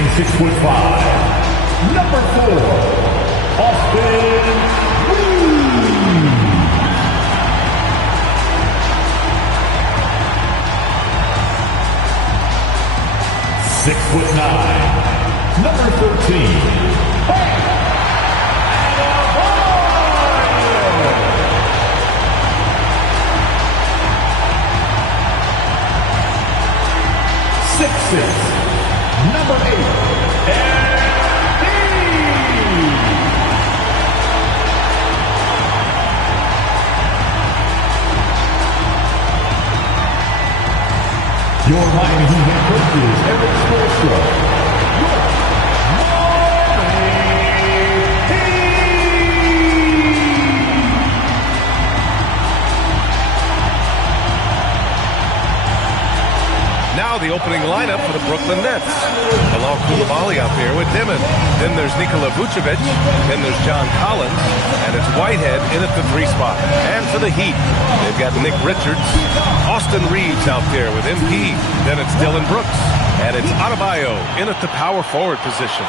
Benching 6'5", number 4, Austin Reed. 6'9", number 13. Number 8, your Miami Heat head coach is Eric Spoelstra. Now the opening lineup for the Brooklyn Nets. Bilal Coulibaly out there with Dimon. Then there's Nikola Vucevic. Then there's John Collins. And it's Whitehead in at the 3 spot. And for the Heat, they've got Nick Richards. Austin Reeves out there with MP. Then it's Dylan Brooks. And it's Adebayo in at the power forward position.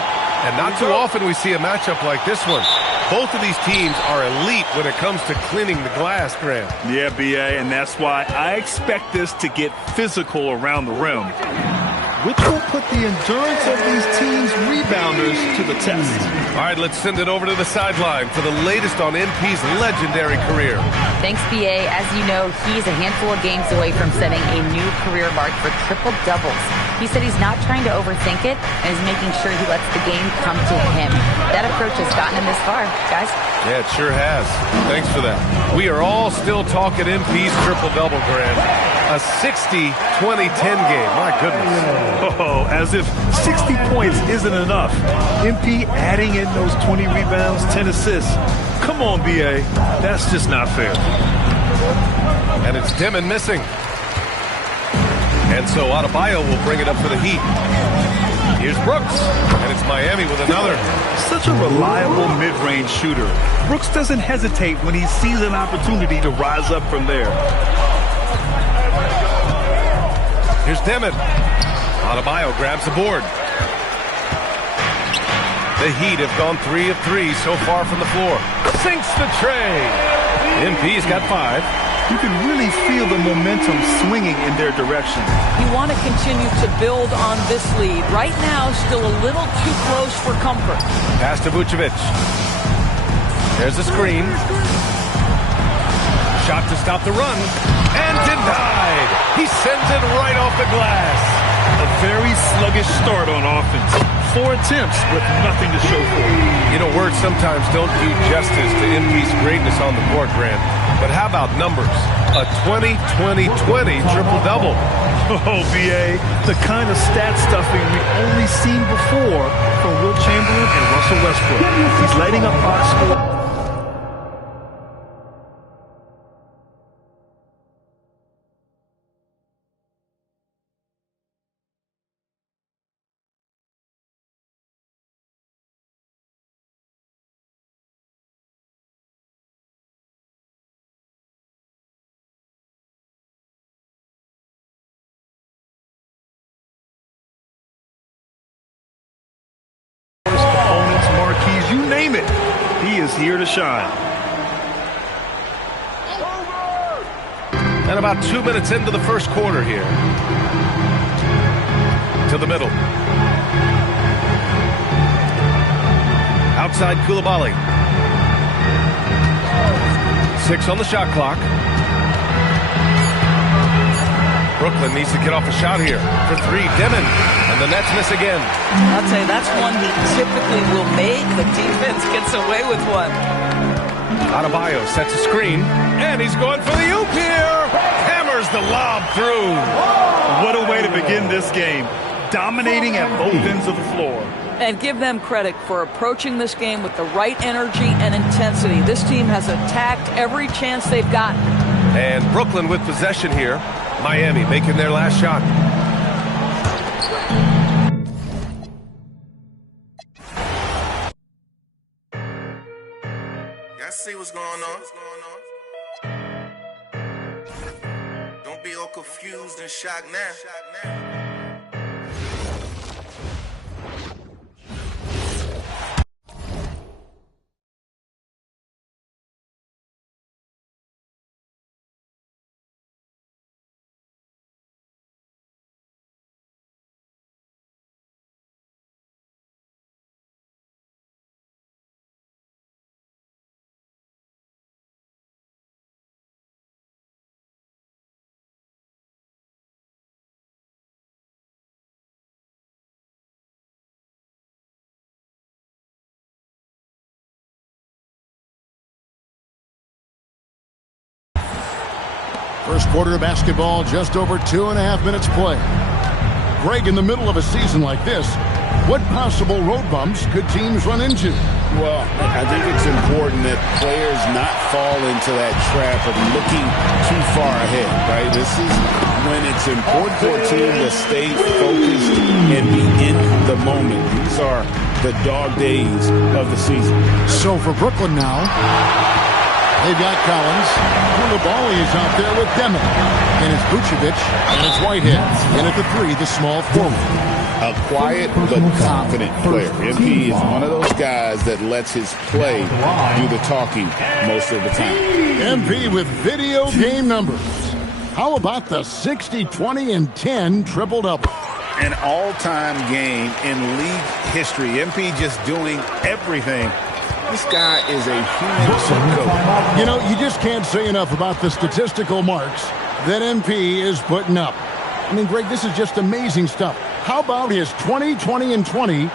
And not too often we see a matchup like this one. Both of these teams are elite when it comes to cleaning the glass, Graham. Yeah, B.A., and that's why I expect this to get physical around the rim, which will put the endurance of these teams' rebounders to the test. All right, let's send it over to the sideline for the latest on MP's legendary career. Thanks, B.A. As you know, he's a handful of games away from setting a new career mark for triple-doubles. He said he's not trying to overthink it and is making sure he lets the game come to him. That approach has gotten him this far, guys. Yeah, it sure has. Thanks for that. We are all still talking MP's triple-double, Graham. A 60-20-10 game. My goodness. Oh, as if 60 points isn't enough. MP adding in those 20 rebounds, 10 assists. Come on, B.A. That's just not fair. And it's Dimon missing. And so Adebayo will bring it up for the Heat. Here's Brooks. And it's Miami with another. Such a reliable mid-range shooter. Brooks doesn't hesitate when he sees an opportunity to rise up from there. Here's Dimon. Adebayo grabs the board. The Heat have gone 3 of 3 so far from the floor. Sinks the tray. MP's got 5. You can really feel the momentum swinging in their direction. You want to continue to build on this lead. Right now, still a little too close for comfort. Pass to Vucevic. There's a screen. Shot to stop the run. And denied. He sends it right off the glass. A very sluggish start on offense. 4 attempts with nothing to show for it. You know, words sometimes don't do justice to MP's greatness on the court, Grant. But how about numbers? A 20-20-20 triple-double. Oh, B.A., the kind of stat stuffing we've only seen before from Will Chamberlain and Russell Westbrook. He's lighting up box score. You name it, he is here to shine. And about 2 minutes into the first quarter here. To the middle. Outside Coulibaly. 6 on the shot clock. Brooklyn needs to get off a shot here. For 3, Dimon. And the Nets miss again. I'll tell you, that's one he typically will make. The defense gets away with one. Adebayo sets a screen. And he's going for the oop here. Hammers the lob through. What a way to begin this game. Dominating at both ends of the floor. And give them credit for approaching this game with the right energy and intensity. This team has attacked every chance they've gotten. And Brooklyn with possession here. Miami making their last shot. Y'all see what's going on? Don't be all confused and shocked now. First quarter of basketball, just over 2.5 minutes play. Greg, in the middle of a season like this, what possible road bumps could teams run into? Well, I think it's important that players not fall into that trap of looking too far ahead, right? This is when it's important for a team to stay focused and be in the moment. These are the dog days of the season. So for Brooklyn now, they've got Collins. Koulibaly is out there with Demon. And it's Vucevic and it's Whitehead. And at the 3, the small forward. A quiet but confident player. MP is one of those guys that lets his play do the talking most of the time. MP with video game numbers. How about the 60, 20, and 10 triple-double? An all-time game in league history. MP just doing everything. This guy is a human supercode. You know, you just can't say enough about the statistical marks that MP is putting up. I mean, Greg, this is just amazing stuff. How about his 20, 20, and 20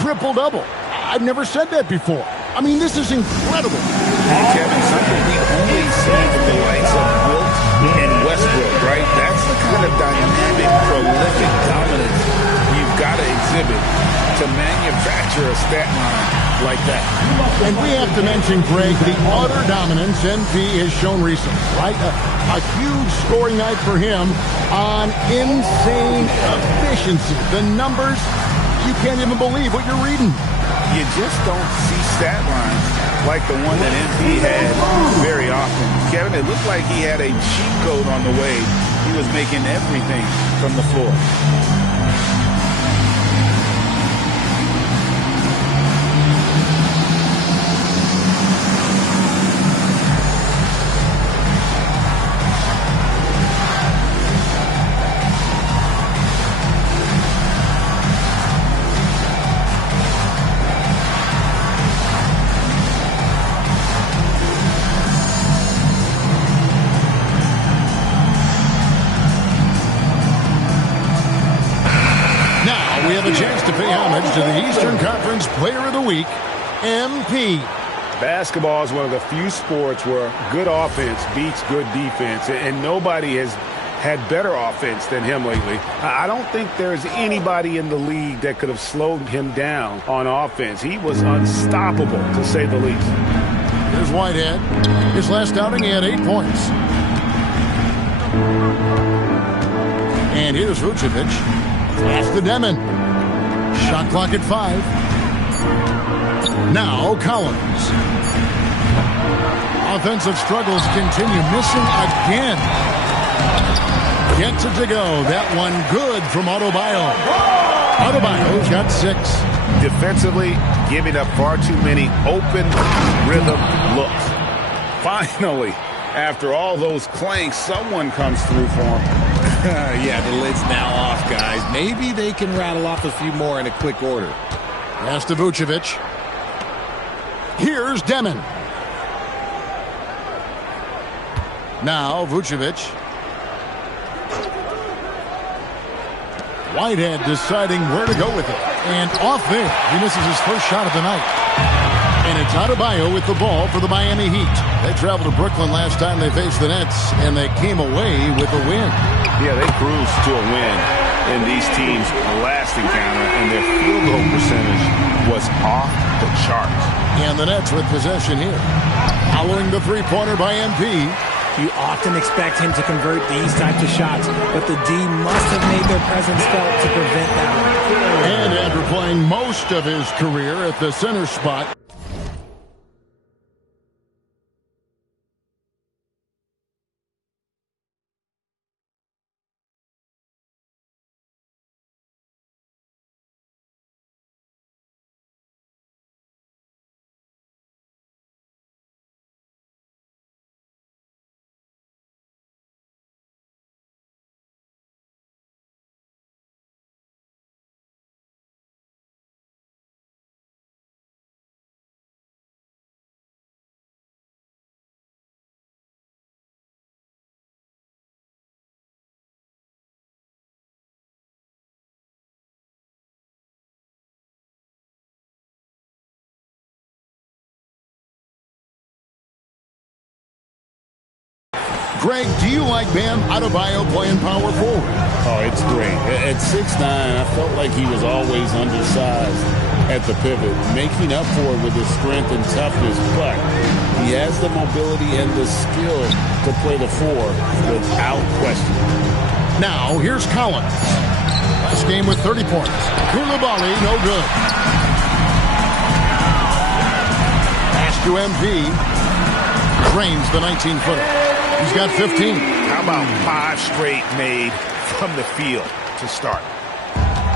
triple-double? I've never said that before. I mean, this is incredible. And Kevin, something we only see from the likes of Wilt and Westbrook, right? That's the kind of dynamic, prolific dominance you've got to exhibit to manufacture a stat line like that. And we have to mention, Greg, the utter dominance MP has shown recently, right? A huge scoring night for him on insane efficiency. The numbers, you can't even believe what you're reading. You just don't see stat lines like the one that MP had very often. Kevin, it looked like he had a cheat code on the way. He was making everything from the floor. We have a chance to pay homage to the Eastern Conference Player of the Week, MP. Basketball is one of the few sports where good offense beats good defense, and nobody has had better offense than him lately. I don't think there's anybody in the league that could have slowed him down on offense. He was unstoppable, to say the least. Here's Whitehead. His last outing, he had 8 points. And here's Vucevic. Pass to Demon. Shot clock at 5. Now Collins. Offensive struggles continue. Missing again. Gets it to go. That one good from Adebayo. Adebayo's got 6. Defensively, giving up far too many open rhythm looks. Finally, after all those clanks, someone comes through for him. Yeah, the lid's now off, guys. Maybe they can rattle off a few more in a quick order. Pass to Vucevic. Here's Demon. Now Vucevic. Whitehead deciding where to go with it. And off there. He misses his first shot of the night. And it's Adebayo with the ball for the Miami Heat. They traveled to Brooklyn last time they faced the Nets, and they came away with a win. Yeah, they cruised to a win in these teams' last encounter, and their field goal percentage was off the charts. And the Nets with possession here. Following the three-pointer by MP. You often expect him to convert these types of shots, but the D must have made their presence felt to prevent that. And after playing most of his career at the center spot, Greg, do you like Bam Adebayo playing power forward? Oh, it's great. At 6'9", I felt like he was always undersized at the pivot, making up for it with his strength and toughness, but he has the mobility and the skill to play the 4 without question. Now, here's Collins. Last game with 30 points. Koulibaly, no good. Pass to MP. Drains the 19-footer. He's got 15. How about 5 straight made from the field to start?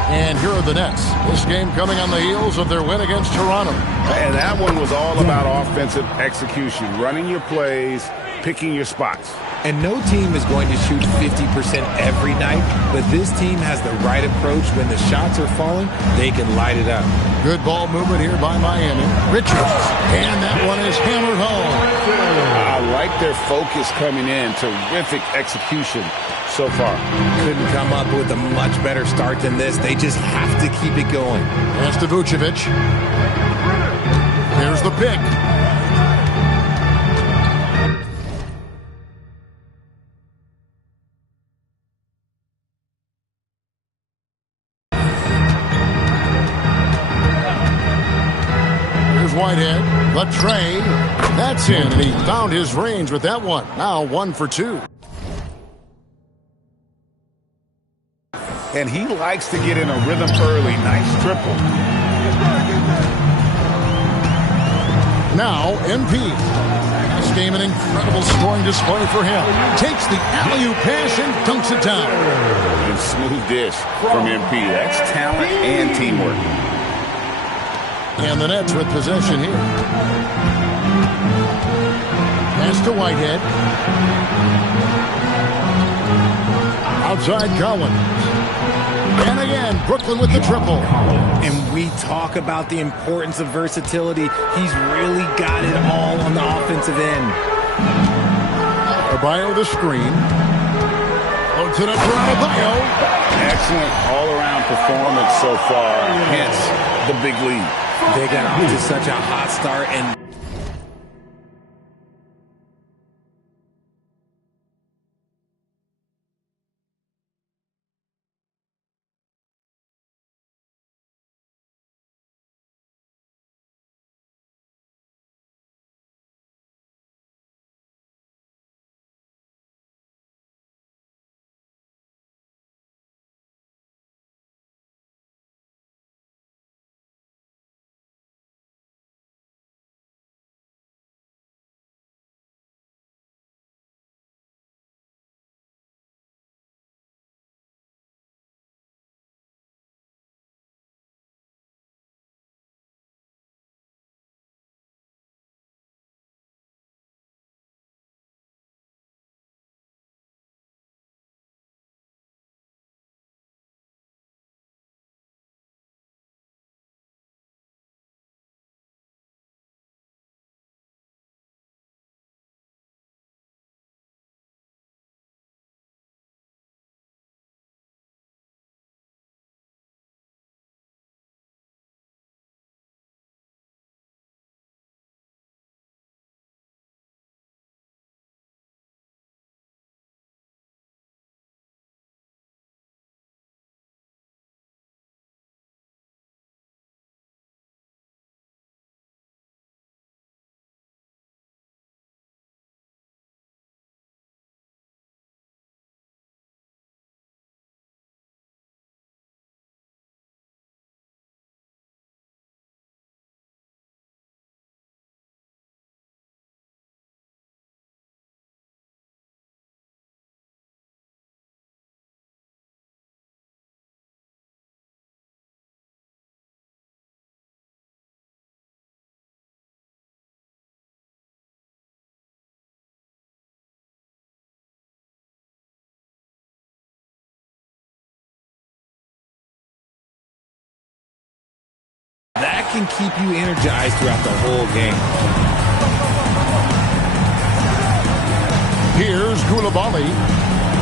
And here are the Nets. This game coming on the heels of their win against Toronto. And that one was all about offensive execution, running your plays, picking your spots. And no team is going to shoot 50% every night, but this team has the right approach. When the shots are falling, they can light it up. Good ball movement here by Miami. Richards, and that one is hammered home. I like their focus coming in. Terrific execution so far. Couldn't come up with a much better start than this. They just have to keep it going. Pass to Vucevic. Here's the pick. Whitehead, the tray, that's in, and he found his range with that one. Now 1 for 2. And he likes to get in a rhythm early. Nice triple. Now MP. This game an incredible scoring display for him. Takes the alley-oop pass and dunks it down. And smooth dish from MP. That's talent and teamwork. And the Nets with possession here. Pass to Whitehead. Outside Collins. And again, Brooklyn with the triple. And we talk about the importance of versatility. He's really got it all on the offensive end. Adebayo the screen. Loads it up for Adebayo. Excellent all-around performance so far. Hence the big lead. They got off to such a hot start, and that can keep you energized throughout the whole game. Here's Koulibaly,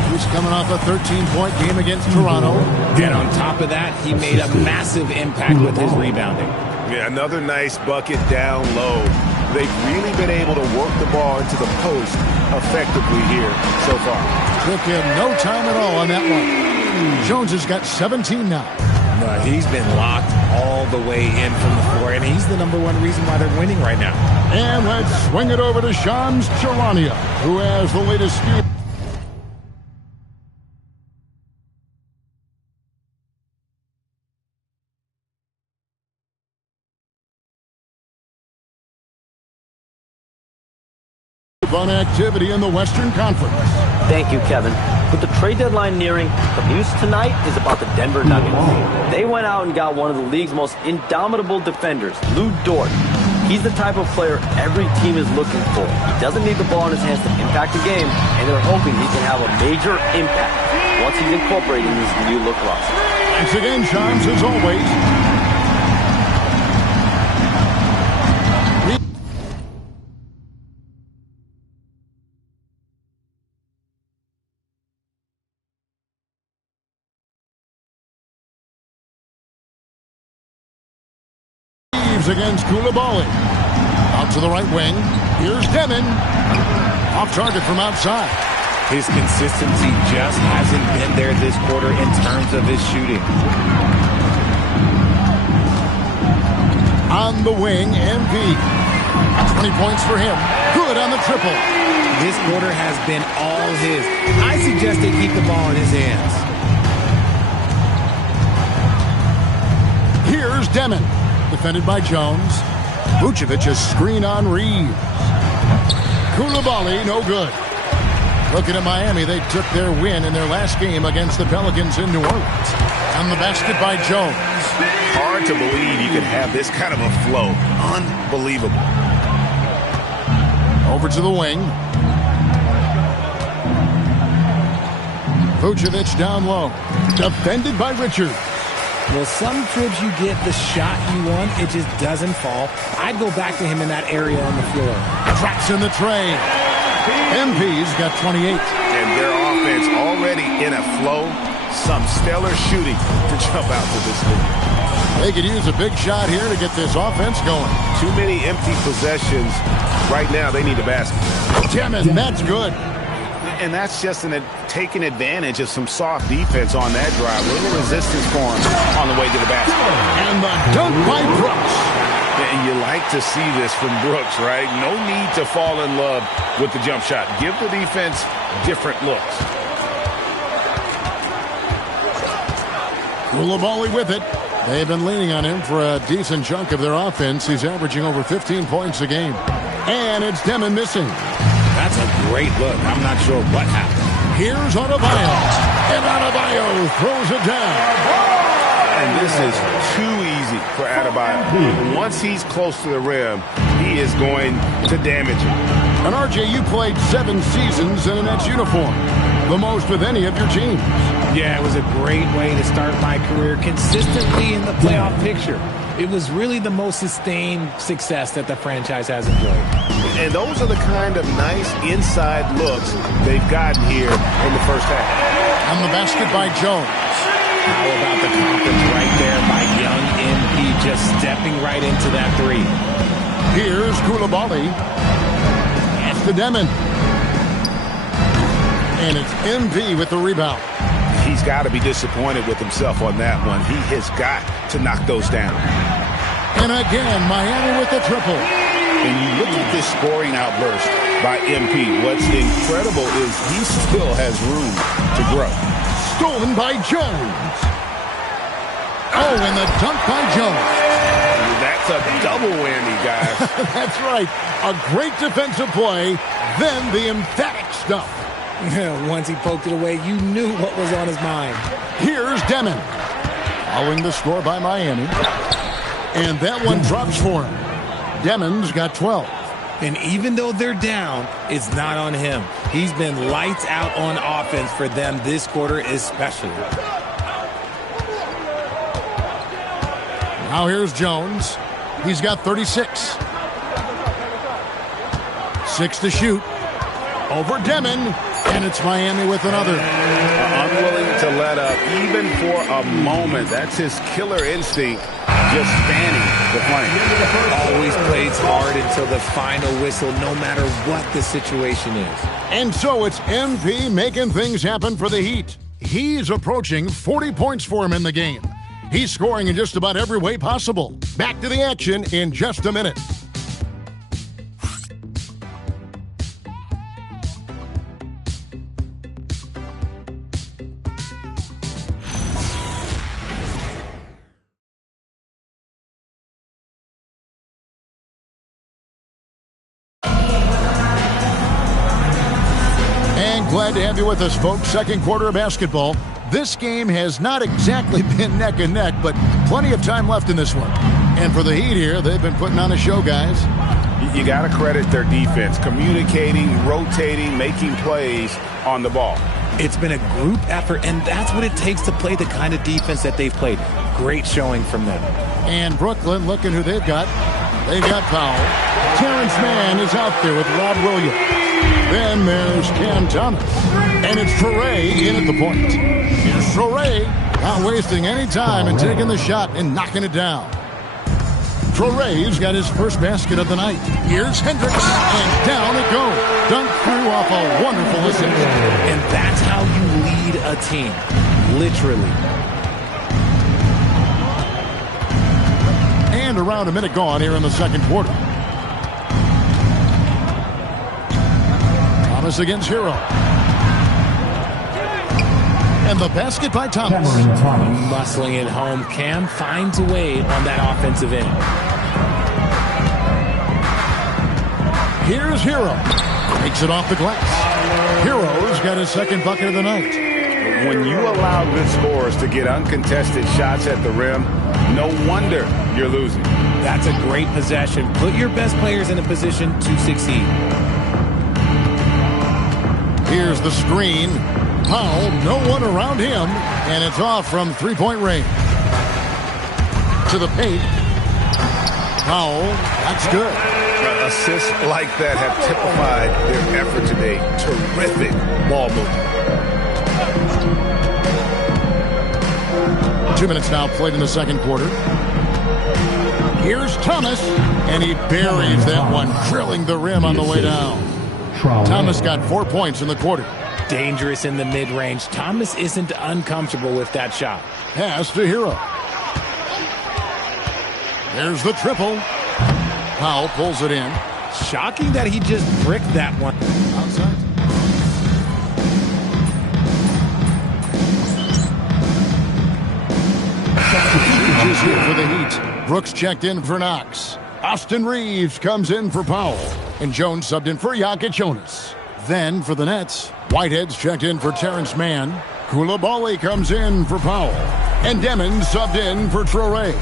who's coming off a 13-point game against Toronto. And on top of that, he made a massive impact with his rebounding. Yeah, another nice bucket down low. they've really been able to work the ball into the post effectively here so far. Took him no time at all on that one. Jones has got 17 now. He's been locked all the way in from the floor, and he's the #1 reason why they're winning right now. And let's swing it over to Shams Charania, who has the latest speed. Fun activity in the Western Conference. Thank you, Kevin. With the trade deadline nearing, the news tonight is about the Denver Nuggets. They went out and got one of the league's most indomitable defenders, Lou Dort. He's the type of player every team is looking for. He doesn't need the ball in his hands to impact the game, and they're hoping he can have a major impact once he's incorporated in his new look roster. Thanks again, Shams, as always. Against Koulibaly. Out to the right wing. Here's Demon. Off target from outside. His consistency just hasn't been there this quarter in terms of his shooting. On the wing, MP. 20 points for him. Good on the triple. This quarter has been all his. I suggest they keep the ball in his hands. Here's Demon. Defended by Jones. Vucevic is screen on Reeves. Koulibaly, no good. Looking at Miami, they took their win in their last game against the Pelicans in New Orleans. On the basket by Jones. Hard to believe you could have this kind of a flow. Unbelievable. Over to the wing. Vucevic down low. Defended by Richards. Well, some trips you get the shot you want, it just doesn't fall. I'd go back to him in that area on the floor. Tracks in the tray. MP's got 28. And their offense already in a flow. Some stellar shooting to jump out to this lead. They could use a big shot here to get this offense going. Too many empty possessions. Right now, they need a basket. Demon, that's good. And that's just taking advantage of some soft defense on that drive. Little resistance for him on the way to the basket. And the dunk by Brooks. And you like to see this from Brooks, right? No need to fall in love with the jump shot. Give the defense different looks. Koulibaly with it. They've been leaning on him for a decent chunk of their offense. He's averaging over 15 points a game. And it's Demon missing. That's a great look. I'm not sure what happened. Here's Adebayo. And Adebayo throws it down. And this is too easy for Adebayo. Once he's close to the rim, he is going to damage it. And RJ, you played 7 seasons in a Nets uniform. The most with any of your teams. Yeah, it was a great way to start my career consistently in the playoff picture. It was really the most sustained success that the franchise has enjoyed. And those are the kind of nice inside looks they've gotten here in the first half. On the basket by Jones. How about the confidence right there by young MP just stepping right into that three. Here's Koulibaly. It's to Demon. And it's MP with the rebound. He's got to be disappointed with himself on that one. He has got to knock those down. And again, Miami with the triple. And you look at this scoring outburst by MP. What's incredible is he still has room to grow. Stolen by Jones. Oh, and the dunk by Jones. That's a double whammy, guys. That's right. A great defensive play, then the emphatic stuff. Once he poked it away, you knew what was on his mind. Here's Demon. Following the score by Miami. And that one drops for him. Demon's got 12. And even though they're down, it's not on him. He's been lights out on offense for them this quarter especially. Now here's Jones. He's got 36. 6 to shoot. Over Demon. And it's Miami with another. Unwilling to let up, even for a moment. That's his killer instinct. just fanning the flame. Always plays hard until the final whistle, no matter what the situation is. And so it's MP making things happen for the Heat. He's approaching 40 points for him in the game. He's scoring in just about every way possible. Back to the action in just a minute. Glad to have you with us, folks. Second quarter of basketball. This game has not exactly been neck and neck, but plenty of time left in this one. And for the Heat here, they've been putting on a show, guys. You got to credit their defense, communicating, rotating, making plays on the ball. It's been a group effort, and that's what it takes to play the kind of defense that they've played. Great showing from them. And Brooklyn, looking who they've got. They've got Powell. Terrence Mann is out there with Rob Williams. Then there's Cam Thomas. And it's Traore in at the point. Here's Traore, not wasting any time and taking the shot and knocking it down. Traore's got his first basket of the night. Here's Hendricks, and down it goes. Dunked through off a wonderful assist. And that's how you lead a team, literally. And around a minute gone here in the second quarter. Thomas against Hero. And the basket by Thomas. Muscling it home. Cam finds a way on that offensive end. Here's Hero. Takes it off the glass. Hero's got his second bucket of the night. When you allow good scorers to get uncontested shots at the rim, no wonder you're losing. That's a great possession. Put your best players in a position to succeed. Here's the screen. Powell, no one around him, and it's off from three-point range. To the paint. Powell, that's good. Assists like that have typified their effort today. Terrific ball movement. 2 minutes now played in the second quarter. Here's Thomas, and he buries that one, drilling the rim on the way down. Thomas got 4 points in the quarter. Dangerous in the mid-range. Thomas isn't uncomfortable with that shot. Pass to Hero. There's the triple. Powell pulls it in. Shocking that he just bricked that one. Outside. Just here for the Heat. Brooks checked in for Knox. Austin Reeves comes in for Powell. And Jones subbed in for Jokic Jonas. Then for the Nets, Whitehead's checked in for Terrence Mann. Koulibaly comes in for Powell. And Demon subbed in for Traore.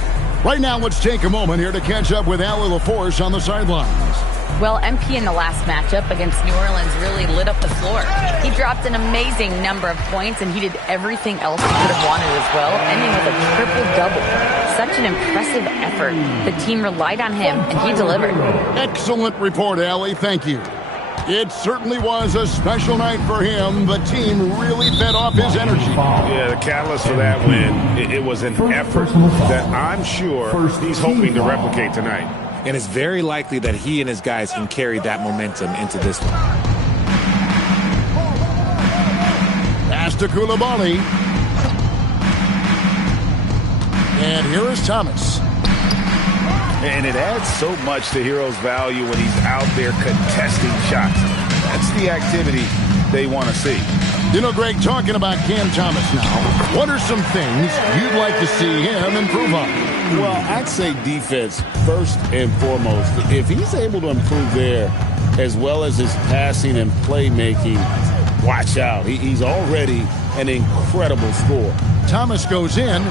Right now, let's take a moment here to catch up with Allie LaForce on the sidelines. Well, MP in the last matchup against New Orleans really lit up the floor. He dropped an amazing number of points, and he did everything else he could have wanted as well, ending with a triple-double. Such an impressive effort. The team relied on him, and he delivered. Excellent report, Allie. Thank you. It certainly was a special night for him. The team really fed off his energy. Yeah, the catalyst for that win, it was an effort that I'm sure he's hoping to replicate tonight. And it's very likely that he and his guys can carry that momentum into this one. Pass to Koulibaly. And here is Thomas. And it adds so much to Hero's value when he's out there contesting shots. That's the activity they want to see. You know, Greg, talking about Cam Thomas now, what are some things you'd like to see him improve on? Well, I'd say defense first and foremost. If he's able to improve there, as well as his passing and playmaking, watch out. He's already an incredible scorer. Thomas goes in.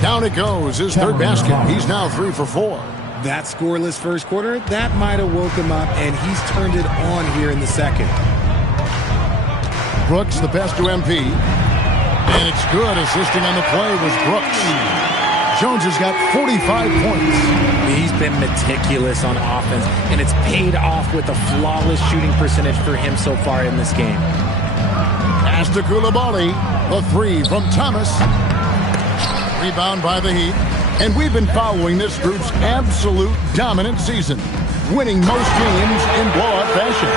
Down it goes, his third basket. He's now 3 for 4. That scoreless first quarter, that might have woke him up, and he's turned it on here in the second. Brooks, the pass to MP. And it's good. Assisting on the play was Brooks. Jones has got 45 points. He's been meticulous on offense, and it's paid off with a flawless shooting percentage for him so far in this game. Pass Pass to Koulibaly. The three from Thomas. Rebound by the Heat. And we've been following this group's absolute dominant season, winning most games in blowout fashion.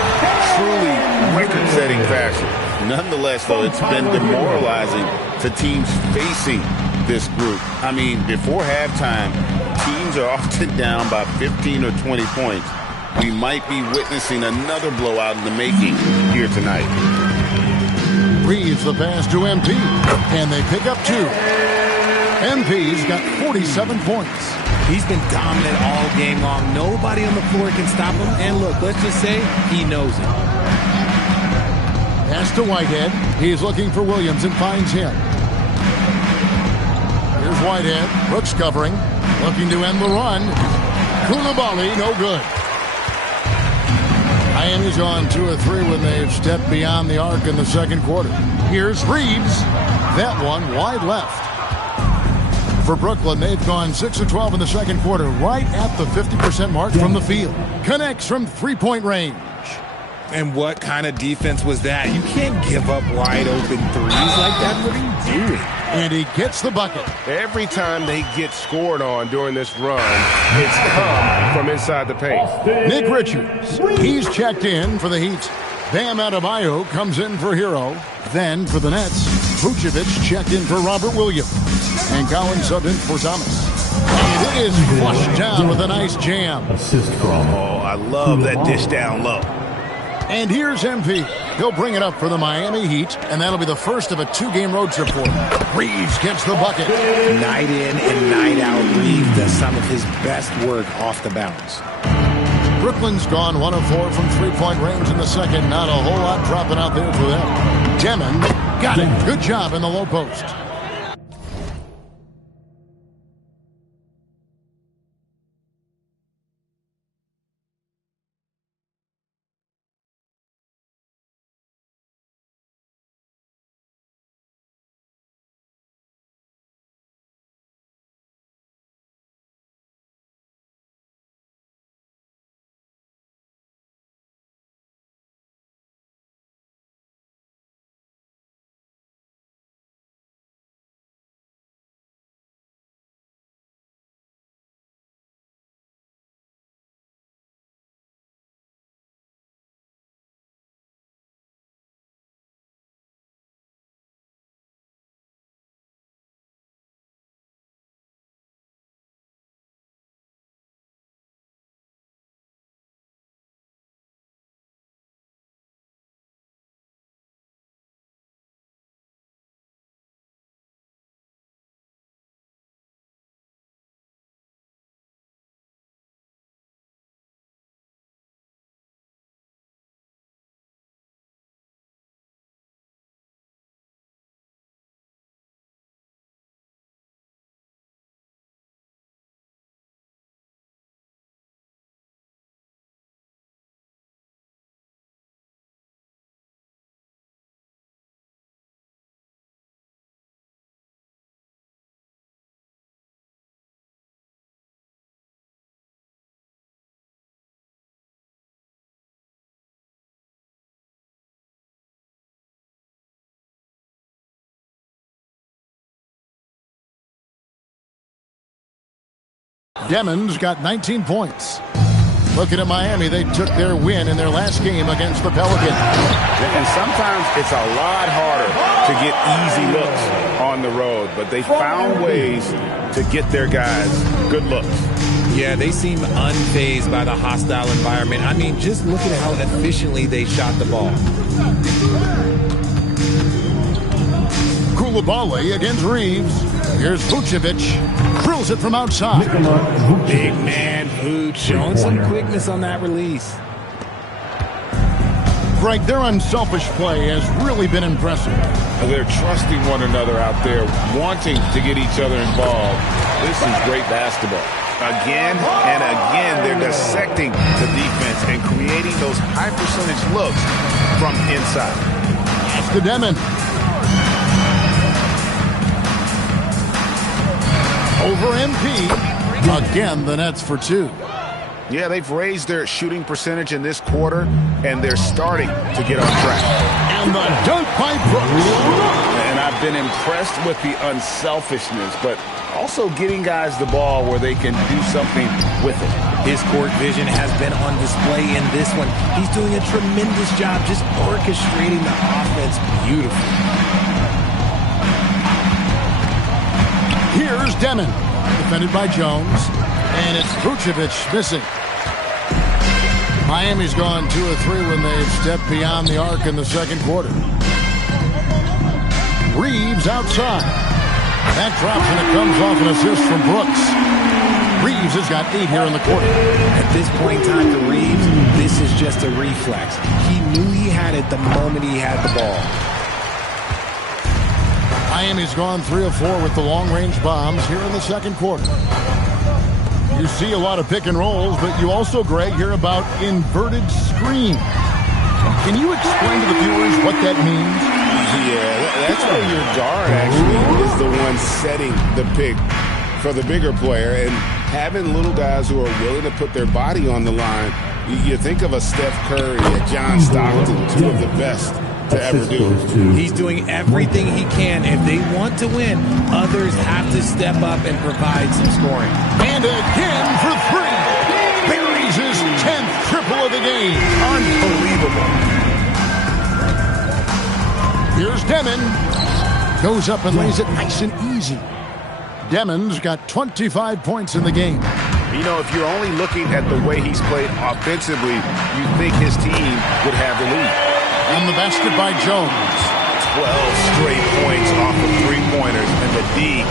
Truly record-setting fashion. Nonetheless, though, it's been demoralizing to teams facing this group. I mean, before halftime, teams are often down by 15 or 20 points. We might be witnessing another blowout in the making here tonight. Reeves the pass to MP, and they pick up two. MP's got 47 points. He's been dominant all game long. Nobody on the floor can stop him. And look, let's just say he knows it. Pass to Whitehead. He's looking for Williams and finds him. Here's Whitehead. Brooks covering. Looking to end the run. Koulibaly, no good. Miami's on 2 of 3 when they've stepped beyond the arc in the second quarter. Here's Reeves. That one wide left. For Brooklyn, they've gone 6 of 12 in the second quarter, right at the 50% mark from the field. Connects from three-point range. And what kind of defense was that? You can't give up wide open threes like that. What are you doing? And he gets the bucket. Every time they get scored on during this run, it's come from inside the paint. Nick Richards, he's checked in for the Heat. Bam Adebayo comes in for Hero. Then for the Nets, Vucevic checked in for Robert Williams. And Collins subbed in for Thomas. And it is flushed down with a nice jam. Assist from. Oh, I love that dish down low. And here's MP. He'll bring it up for the Miami Heat, and that'll be the first of a 2-game road trip for him. Reeves gets the bucket. Night in and night out, Reeves does some of his best work off the bounce. Brooklyn's gone 1 of 4 from three-point range in the second. Not a whole lot dropping out there for them. Demon got it. Good job in the low post. Demon's got 19 points. Looking at Miami, they took their win in their last game against the Pelicans. And sometimes it's a lot harder to get easy looks on the road, but they found ways to get their guys good looks. Yeah, they seem unfazed by the hostile environment. I mean, just look at how efficiently they shot the ball. Koulibaly against Reeves. Here's Vucevic. Drills it from outside. Big man Vooch showing some quickness on that release. Greg, their unselfish play has really been impressive. They're trusting one another out there, wanting to get each other involved. This is great basketball. Again and again, they're dissecting the defense and creating those high percentage looks from inside. That's the Demon. Over MP. Again, the Nets for 2. Yeah, they've raised their shooting percentage in this quarter, and they're starting to get on track. And And the dunk by Brooks. And I've been impressed with the unselfishness, but also getting guys the ball where they can do something with it. His court vision has been on display in this one. He's doing a tremendous job just orchestrating the offense beautifully. Here's Demon, defended by Jones, and it's Vucevic missing. Miami's gone 2 of 3 when they've stepped beyond the arc in the second quarter. Reeves outside. That drops and it comes off an assist from Brooks. Reeves has got 8 here in the quarter. At this point in time for Reeves, this is just a reflex. He knew he had it the moment he had the ball. Miami's gone 3 of 4 with the long-range bombs here in the second quarter. You see a lot of pick and rolls, but you also, Greg, hear about inverted screen. Can you explain to the viewers what that means? Yeah, that's where your guard actually is the one setting the pick for the bigger player, and having little guys who are willing to put their body on the line. You think of a Steph Curry, a John Stockton, 2 of the best to ever do. He's doing everything he can. If they want to win, others have to step up and provide some scoring. And again for 3. Buries his 10th triple of the game. Unbelievable. Here's Demon. Goes up and lays it nice and easy. Demon's got 25 points in the game. You know, if you're only looking at the way he's played offensively, you think his team would have the lead. And the basket by Jones. 12 straight points off of 3-pointers, and the D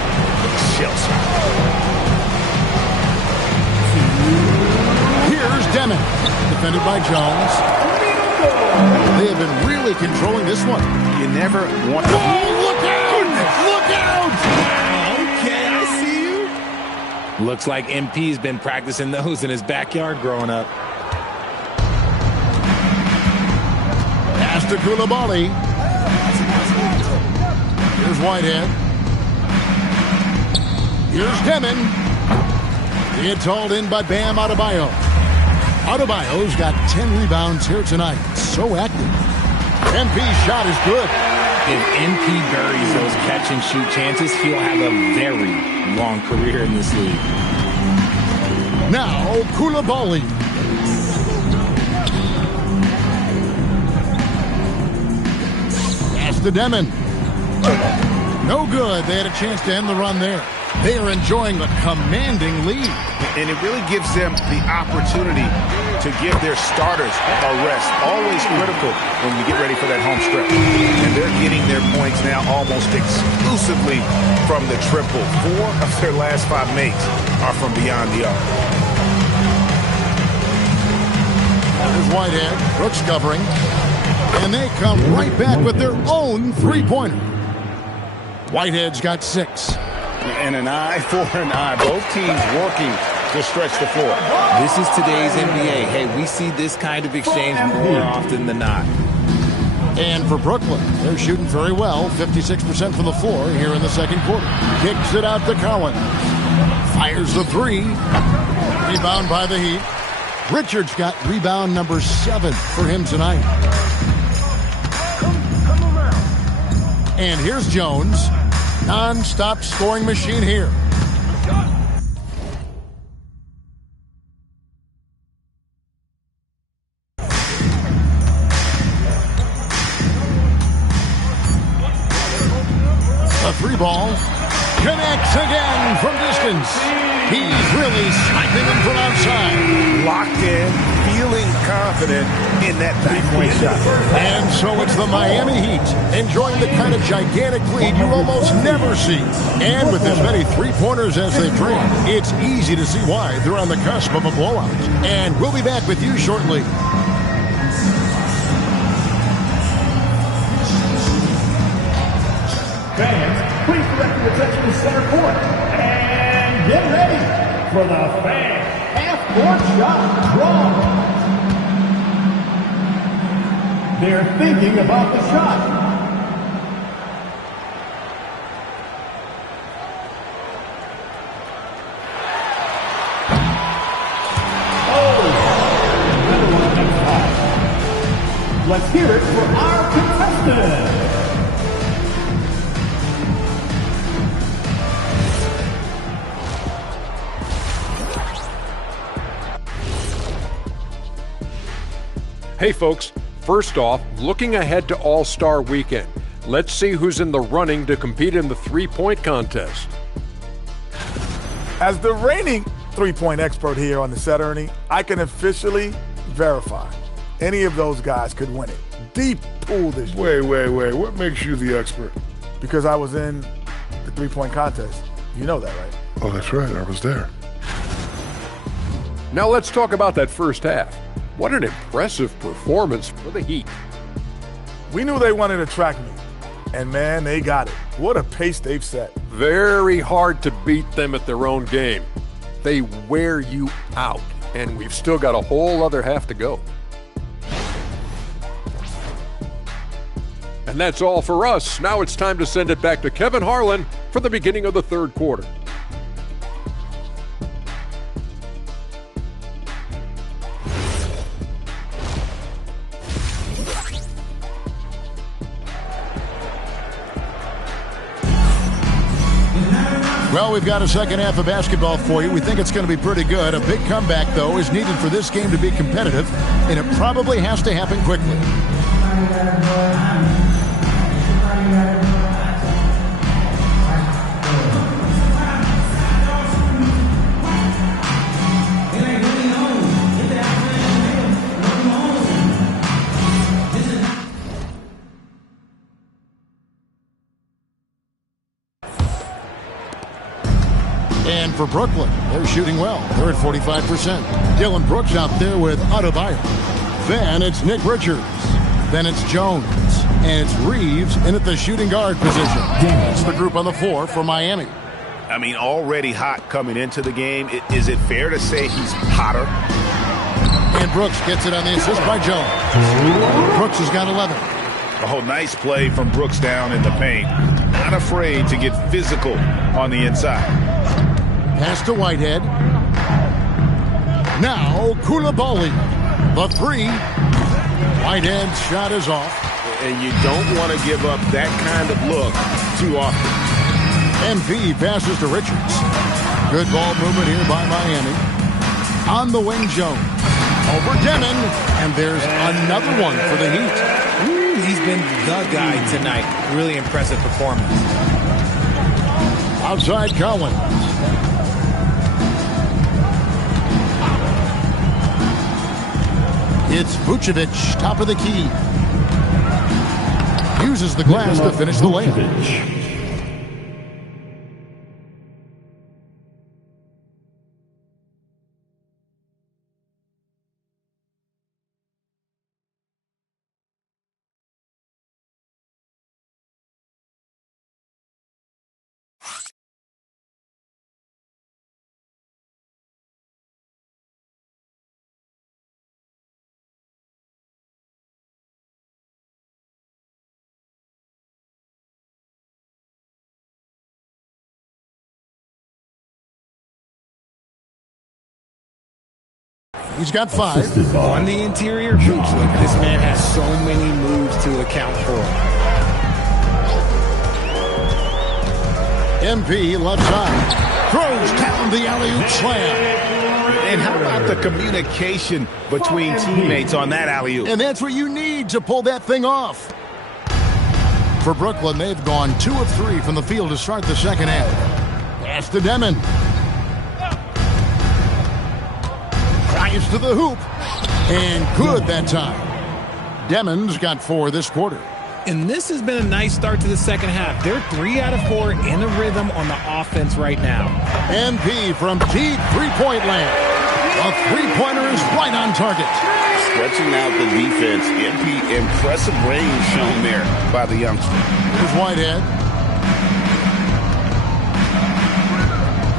shell shock. Here's Demon, defended by Jones. They have been really controlling this one. You never want to... Oh, look out! Look out! Okay, I see you. Looks like MP's been practicing those in his backyard growing up. Pass to Koulibaly. Here's Whitehead. Here's Demon. It's hauled in by Bam Adebayo. Adebayo's got 10 rebounds here tonight. So active. MP's shot is good. If MP buries those catch-and-shoot chances, he'll have a very long career in this league. Now, Koulibaly. Pass to Demon. No good. They had a chance to end the run there. They are enjoying a commanding lead. And it really gives them the opportunity to give their starters a rest. Always critical when you get ready for that home stretch. And they're getting their points now almost exclusively from the triple. 4 of their last 5 makes are from beyond the arc. There's Whitehead. Brooks covering. And they come right back with their own 3-pointer. Whitehead's got 6. And an eye for an eye. Both teams working to stretch the floor. This is today's NBA. Hey, we see this kind of exchange more often than not. And for Brooklyn, they're shooting very well. 56% from the floor here in the second quarter. Kicks it out to Collins. Fires the 3. Rebound by the Heat. Richards got rebound number 7 for him tonight. And here's Jones. Non-stop scoring machine here. The 3-ball connects again from distance. He's really sniping them from outside. Locked in, feeling confident in that 3-point shot. And so it's the Miami Heat enjoying the kind of gigantic lead you almost never see. And with as many 3-pointers as they've drained, it's easy to see why they're on the cusp of a blowout. And we'll be back with you shortly. Fans, please direct your attention to center court. And get ready for the fan half-court shot draw. They're thinking about the shot. Let's hear it for our contestant. Johnson. Hey folks, first off, looking ahead to All-Star Weekend, let's see who's in the running to compete in the three-point contest. As the reigning three-point expert here on the Set, Ernie, I can officially verify any of those guys could win it. Deep pool this year. Wait. What makes you the expert? Because I was in the three-point contest. You know that, right? Oh, that's right. I was there. Now let's talk about that first half. What an impressive performance for the Heat. We knew they wanted to track me, and man, they got it. What a pace they've set. Very hard to beat them at their own game. They wear you out, and we've still got a whole other half to go. And that's all for us. Now it's time to send it back to Kevin Harlan for the beginning of the third quarter. Well, we've got a second half of basketball for you. We think it's going to be pretty good. A big comeback, though, is needed for this game to be competitive, and it probably has to happen quickly. And for Brooklyn, they're shooting well. They're at 45%. Dillon Brooks out there with Adebayo. Then it's Nick Richards. Then it's Jones. And it's Reeves in at the shooting guard position. It's the group on the floor for Miami. I mean, already hot coming into the game. Is it fair to say he's hotter? And Brooks gets it on the assist by Jones. Brooks has got 11. Oh, nice play from Brooks down in the paint. Not afraid to get physical on the inside. Pass to Whitehead. Now Coulibaly. The three. Whitehead's shot is off. And you don't want to give up that kind of look too often. MP passes to Richards. Good ball movement here by Miami. On the wing, Jones. Over Demon. And there's another one for the Heat. Ooh, he's been the guy tonight. Really impressive performance. Outside Collins. It's Vucevic, top of the key. Uses the glass to finish the layup. He's got 5. On the interior hoops, look, this man has so many moves to account for. MP left side. Throws down the alley-oop slam. And how about the communication between teammates on that alley-oop? And that's what you need to pull that thing off. For Brooklyn, they've gone 2 of 3 from the field to start the second half. Pass to Demon. Drives to the hoop. And good that time. Demon's got 4 this quarter. And this has been a nice start to the second half. They're 3 out of 4 in a rhythm on the offense right now. MP from deep three-point land. A three-pointer is right on target. Stretching out the defense. MP, impressive range shown there by the youngster. Here's Whitehead.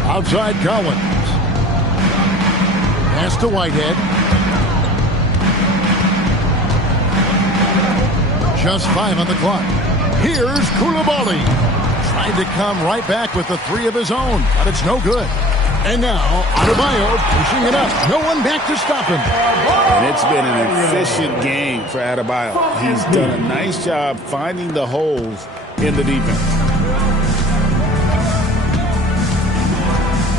Outside Collins. Pass to Whitehead. Just 5 on the clock. Here's Coulibaly. Tried to come right back with the 3 of his own, but it's no good. And now, Adebayo pushing it up. No one back to stop him. And it's been an efficient game for Adebayo. He's done a nice job finding the holes in the defense.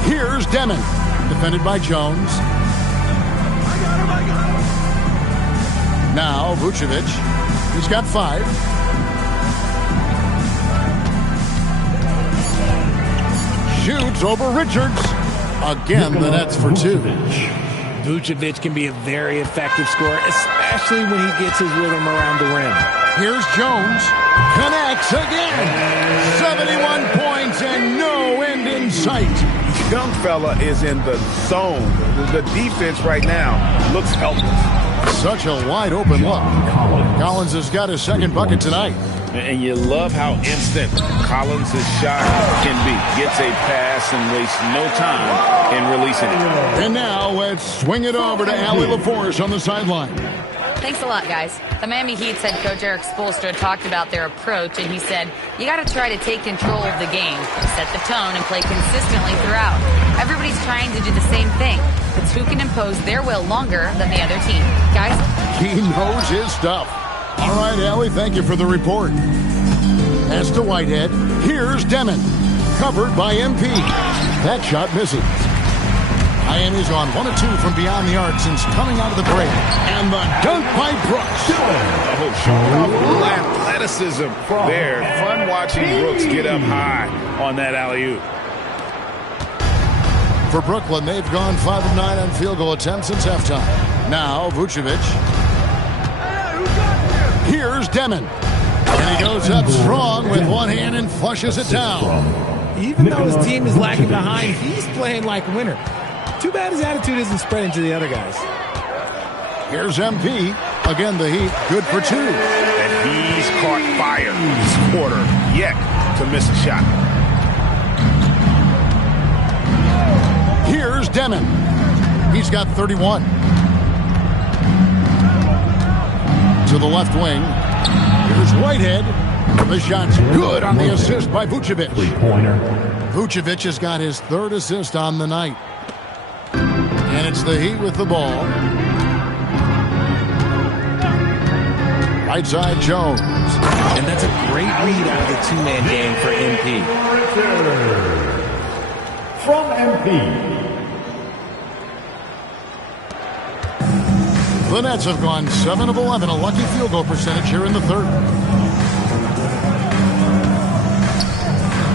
Here's Demon, defended by Jones. Now, Vucevic. He's got 5. Shoots over Richards. Again, the Nets for 2. Vucevic can be a very effective scorer, especially when he gets his rhythm around the rim. Here's Jones. Connects again. 71 points and no end in sight. Young fella is in the zone. The defense right now looks helpless. Such a wide open look. Collins has got his second bucket tonight. And you love how instant Collins' shot can be. Gets a pass and wastes no time in releasing it. And now let's swing it over to Allie LaForce on the sideline. Thanks a lot, guys. The Miami Heat's head coach Eric Spoelstra talked about their approach, and he said, you got to try to take control of the game, set the tone, and play consistently throughout. Everybody's trying to do the same thing. It's who can impose their will longer than the other team. Guys? He knows his stuff. All right, Allie, thank you for the report. Pass to Whitehead. Here's Demon. Covered by MP. That shot misses. Miami's on 1 of 2 from beyond the arc since coming out of the break. And the dunk by Brooks. Oh, showing off athleticism there. Fun watching Brooks get up high on that alley-oop. For Brooklyn, they've gone 5 of 9 on field goal attempts since halftime. Now, Vucevic. Here's Demon. And he goes up strong with one hand and flushes it down. Even though his team is lagging behind, he's playing like a winner. Too bad his attitude isn't spreading to the other guys. Here's MP. Again, the Heat good for 2. And he's caught fire this quarter yet to miss a shot. Here's Demon. He's got 31. To the left wing. Here's Whitehead. The shot's good on the assist by Vucevic. Vucevic has got his 3rd assist on the night. And it's the Heat with the ball. Right side, Jones. And that's a great read out of the two-man game for MP. From MP. The Nets have gone 7 of 11, a lucky field goal percentage here in the 3rd.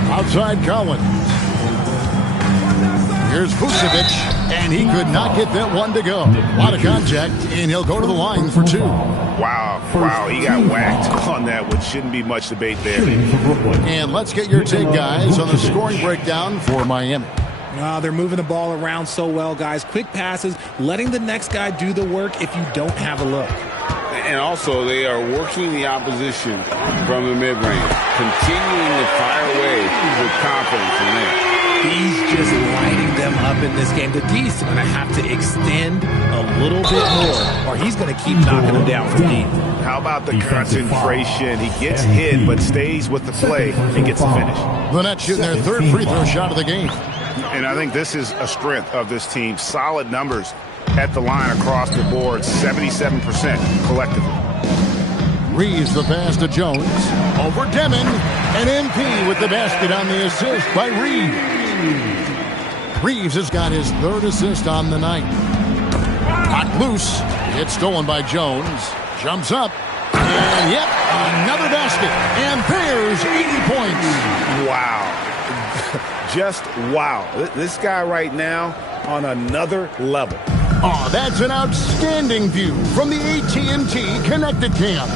Outside Collins. Here's Vucevic, and he could not get that one to go. A lot of contact, and he'll go to the line for 2. Wow, he got whacked on that, which shouldn't be much debate there. And let's get your take, guys, on the scoring breakdown for Miami. They're moving the ball around so well, guys. Quick passes, letting the next guy do the work if you don't have a look. And also, they are working the opposition from the mid-range, continuing to fire away with confidence in there. He's just lighting them up in this game. The D's going to have to extend a little bit more, or he's going to keep knocking them down from deep. How about the concentration? He gets hit, but stays with the play and gets the finish. The Nets shooting their 3rd free throw shot of the game. And I think this is a strength of this team. Solid numbers at the line across the board, 77% collectively. Reeves the pass to Jones. Over Demon. And MP with the basket on the assist by Reeves. Reeves has got his 3rd assist on the night. Knocked loose. It's stolen by Jones. Jumps up. And yep, another basket. And there's 80 points. Wow. Just wow. This guy right now on another level. Oh, that's an outstanding view from the AT&T Connected Cam.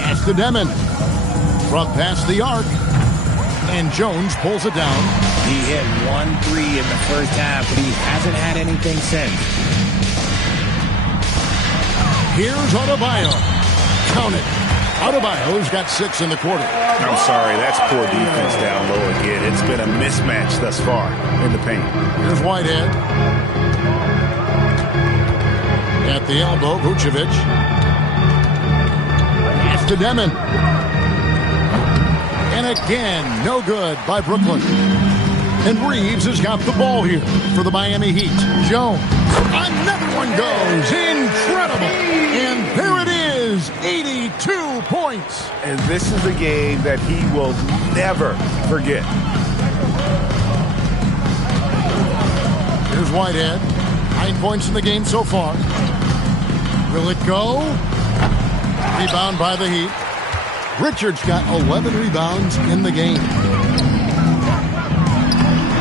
Pass to Demon. Front past the arc. And Jones pulls it down. He hit 1 3 in the first half, but he hasn't had anything since. Here's Adebayo. Count it. Adebayo's got 6 in the quarter. I'm sorry, that's poor defense down low again. It's been a mismatch thus far in the paint. Here's Whitehead. At the elbow, Vucevic. Pass to Demon. And again, no good by Brooklyn. And Reeves has got the ball here for the Miami Heat. Jones. Another one goes. Incredible. And there it is. 82 points. And this is a game that he will never forget. Here's Whitehead. 9 points in the game so far. Will it go? Rebound by the Heat. Richards got 11 rebounds in the game.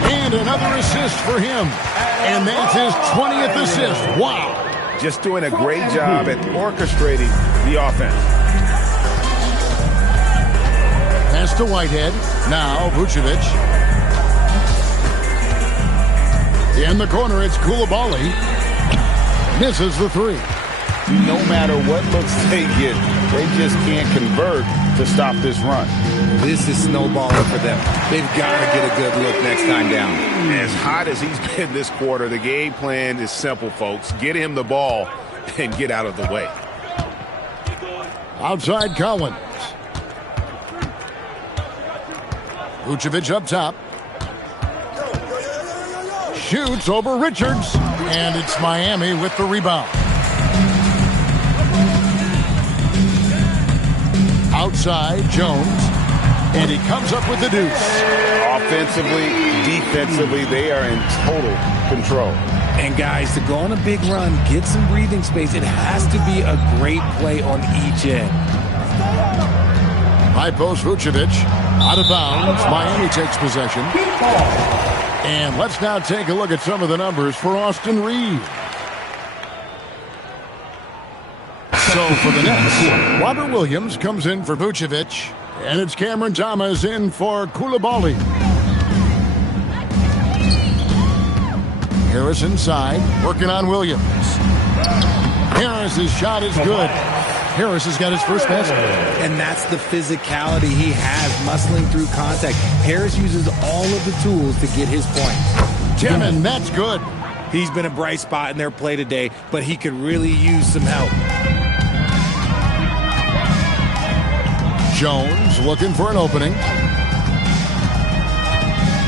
And another assist for him. And that's his 20th assist. Wow. Just doing a great job at orchestrating the offense. Pass to Whitehead. Now Vucevic. In the corner, it's Koulibaly. Misses the three. No matter what looks they get, they just can't convert to stop this run. This is snowballing for them. They've got to get a good look next time down. As hot as he's been this quarter, the game plan is simple, folks. Get him the ball and get out of the way. Outside Collins. Vucevic up top. Shoots over Richards. And it's Miami with the rebound. Outside, Jones. And he comes up with the deuce. Offensively, defensively, they are in total control. And guys, to go on a big run, get some breathing space, it has to be a great play on each end. High post Vucevic. Out of bounds. Miami takes possession. And let's now take a look at some of the numbers for Austin Reeves. So for the Nets, Robert Williams comes in for Vucevic. And it's Cameron Thomas in for Koulibaly. Harris inside, working on Williams. Harris's shot is good. Harris has got his first basket. And that's the physicality he has, muscling through contact. Harris uses all of the tools to get his points. Tim, that's good. He's been a bright spot in their play today, but he could really use some help. Jones looking for an opening.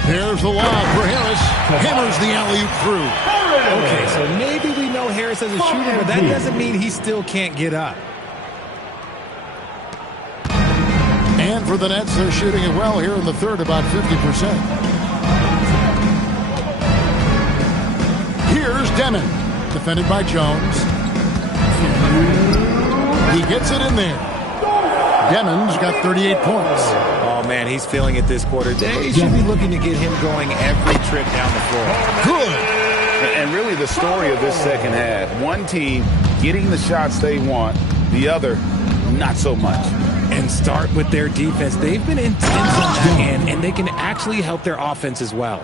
There's the lob for Harris. Hammers the alley-oop through. Okay, so maybe we know Harris as a shooter, but that doesn't mean he still can't get up. And for the Nets, they're shooting it well here in the third, about 50%. Here's Demon, defended by Jones. He gets it in there. Demon's got 38 points. Oh, man, he's feeling it this quarter. They should be looking to get him going every trip down the floor. Good. And really the story of this second half, one team getting the shots they want, the other not so much. And start with their defense. They've been intense on that end, and they can actually help their offense as well.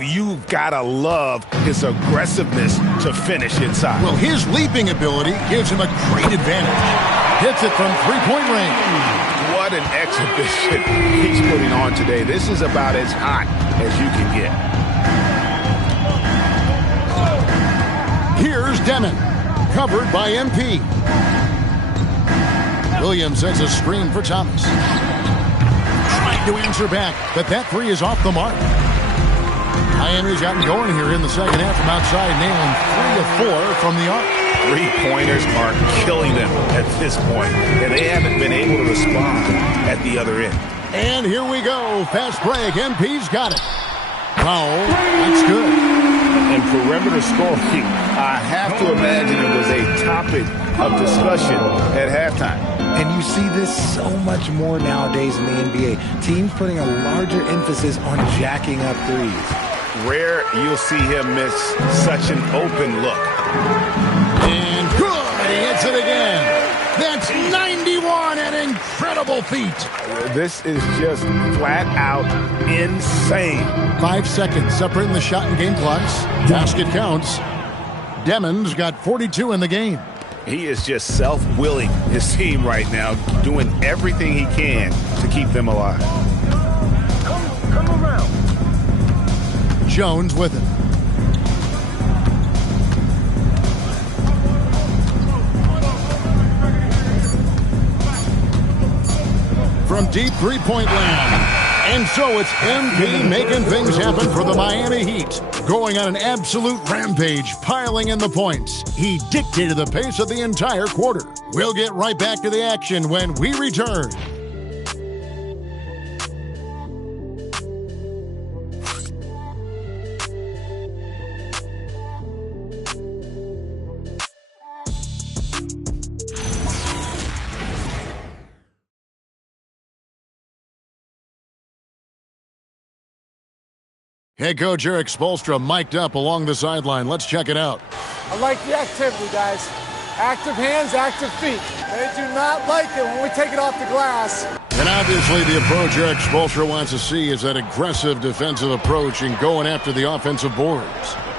You've got to love his aggressiveness to finish inside. Well, his leaping ability gives him a great advantage. Hits it from three-point range. What an exhibition he's putting on today. This is about as hot as you can get. Here's Demon, covered by MP. Williams sends a screen for Thomas. Trying to answer back, but that three is off the mark. Miami's gotten going here in the second half from outside, nailing 3 of 4 from the arc. Three-pointers are killing them at this point, and they haven't been able to respond at the other end. And here we go. Fast break. MP's got it. Foul. That's good. And perimeter scoring, I have to imagine it was a topic of discussion at halftime. And you see this so much more nowadays in the NBA. Teams putting a larger emphasis on jacking up threes. Rare you'll see him miss such an open look. And good. He hits it again. That's 91, an incredible feat. This is just flat out insane. 5 seconds separating the shot and game clocks. Basket counts. Demon's got 42 in the game. He is just self-willing his team right now, doing everything he can to keep them alive. Come around. Jones with it. from deep three-point land. And so it's MP making things happen for the Miami Heat. Going on an absolute rampage, piling in the points. He dictated the pace of the entire quarter. We'll get right back to the action when we return. Head coach Eric Spoelstra mic'd up along the sideline. Let's check it out. I like the activity, guys. Active hands, active feet. They do not like it when we take it off the glass. And obviously the approach Eric Spoelstra wants to see is that aggressive defensive approach and going after the offensive boards.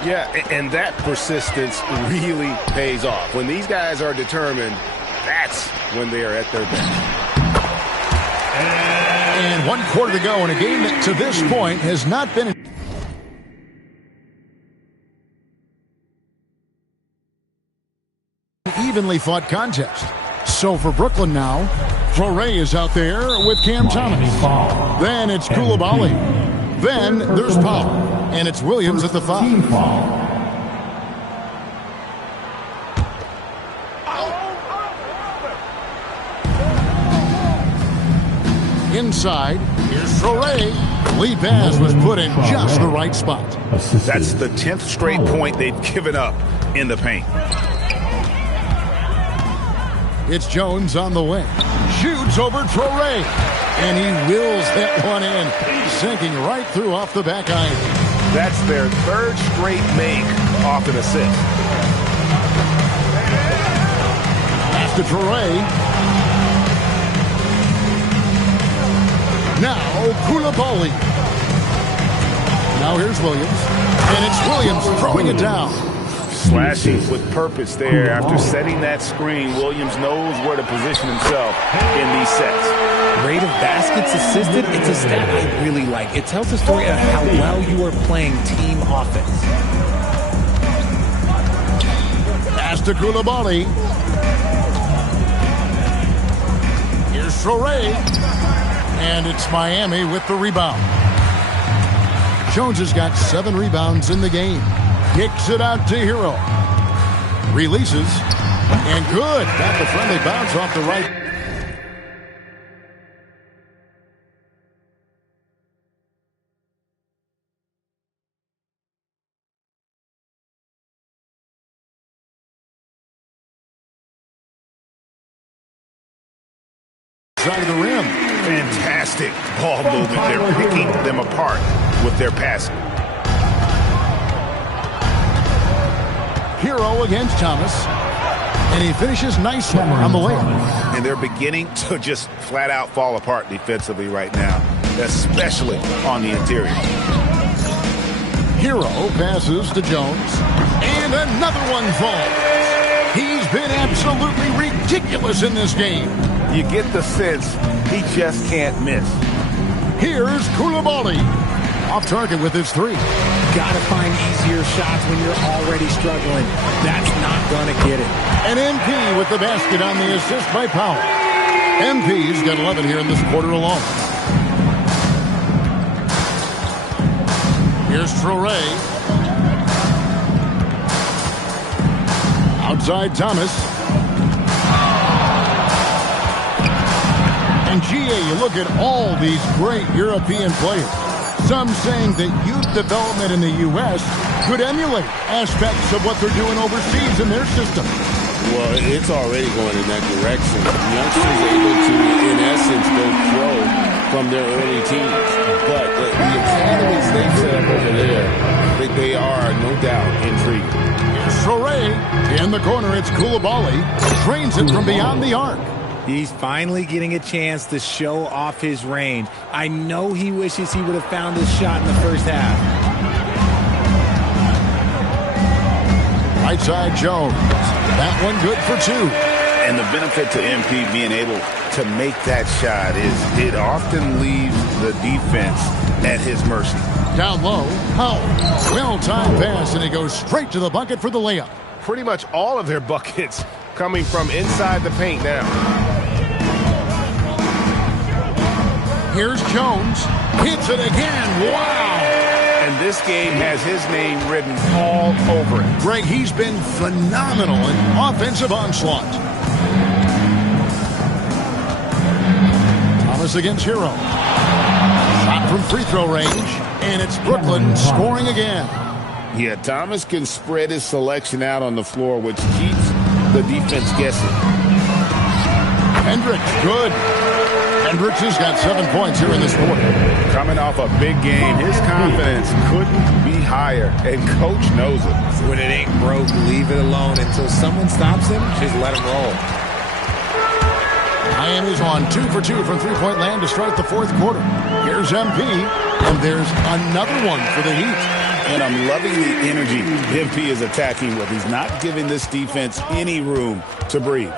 Yeah, and that persistence really pays off. When these guys are determined, that's when they are at their best. And 1 quarter to go in a game that to this point has not been evenly fought contest. So for Brooklyn now, Fleury is out there with Cam Thomas. Then it's Koulibaly. Then there's Powell. And it's Williams at the 5. Inside, here's Fleury. Lee pass was put in just the right spot. That's the 10th straight point they've given up in the paint. It's Jones on the wing. Shoots over Fleury. And he wills that one in. Sinking right through off the back iron. That's their 3rd straight make off an assist. Pass to Fleury. Now Koulibaly. Now here's Williams. And it's Williams throwing it down. Slashing with purpose there. After setting that screen, Williams knows where to position himself in these sets. Rate of baskets assisted, it's a stat I really like. It tells the story of how well you are playing team offense. Pass to Koulibaly. Here's Fleury. And it's Miami with the rebound. Jones has got 7 rebounds in the game. Kicks it out to Hero. Releases. And good. Got the friendly bounce off the right. Side of the rim. Fantastic ball movement. They're picking them apart with their passing. Hero against Thomas. And he finishes nicely on the layup. And they're beginning to just flat out fall apart defensively right now, especially on the interior. Hero passes to Jones. And another one falls. He's been absolutely ridiculous in this game. You get the sense he just can't miss. Here's Koulibaly. Off target with his 3. Got to find easier shots when you're already struggling. That's not going to get it. And MP with the basket on the assist by Powell. MP's got 11 here in this quarter alone. Here's Fleury. Outside Thomas. And GA, you look at all these great European players. Some saying that youth development in the U.S. could emulate aspects of what they're doing overseas in their system. Well, it's already going in that direction. Youngsters able to, in essence, go pro from their early teens. But the academies they've set up over there, they are, no doubt, intriguing. Here's Fleury. In the corner, it's Koulibaly. Trains it from beyond the arc. He's finally getting a chance to show off his range. I know he wishes he would have found his shot in the first half. Right side Jones. That one good for 2. And the benefit to MP being able to make that shot is it often leaves the defense at his mercy. Down low, Powell. Well-timed pass, and it goes straight to the bucket for the layup. Pretty much all of their buckets coming from inside the paint now. Here's Jones. Hits it again. Wow. And this game has his name written all over it. Greg, he's been phenomenal in offensive onslaught. Thomas against Hero. Shot from free throw range. And it's Brooklyn scoring again. Yeah, Thomas can spread his selection out on the floor, which keeps the defense guessing. Hendricks, good. Hendricks has got 7 points here in this quarter. Coming off a big game, his confidence couldn't be higher, and Coach knows it. When it ain't broke, leave it alone until someone stops him. Just let him roll. Miami's on 2 for 2 from three-point land to start the fourth quarter. Here's MP, and there's another one for the Heat. And I'm loving the energy MP is attacking with. He's not giving this defense any room to breathe.